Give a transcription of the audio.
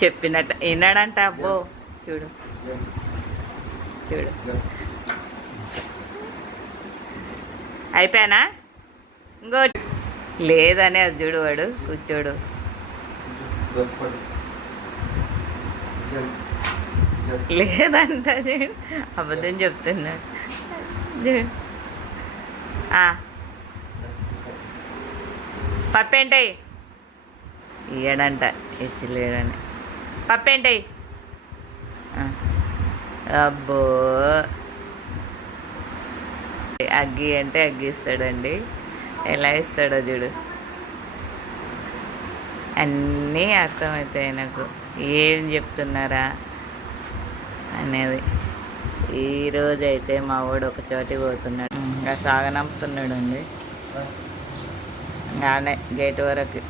చెప్పినట్టు విన్నాడంట. అబ్బో చూడు చూడు. అయిపోయానా? ఇంకోటి లేదని అది చూడు, వాడు కూర్చోడు. లేదంట చూడు, అబద్ధం చెప్తున్నాడు చూడు. పప్పేంటాయి ఇయ్యడంట, ఇచ్చలేడని. పప్పేంటాయి. అబ్బో అగ్గి అంటే అగ్గి ఇస్తాడండి. ఎలా ఇస్తాడో చూడు. అన్నీ అర్థమవుతాయి నాకు, ఏం చెప్తున్నారా అనేది. ఈరోజు అయితే మా వాడు ఒక చోటికి పోతున్నాడు, ఇంకా సాగనంపుతున్నాడు అండి. గేట్ వరకు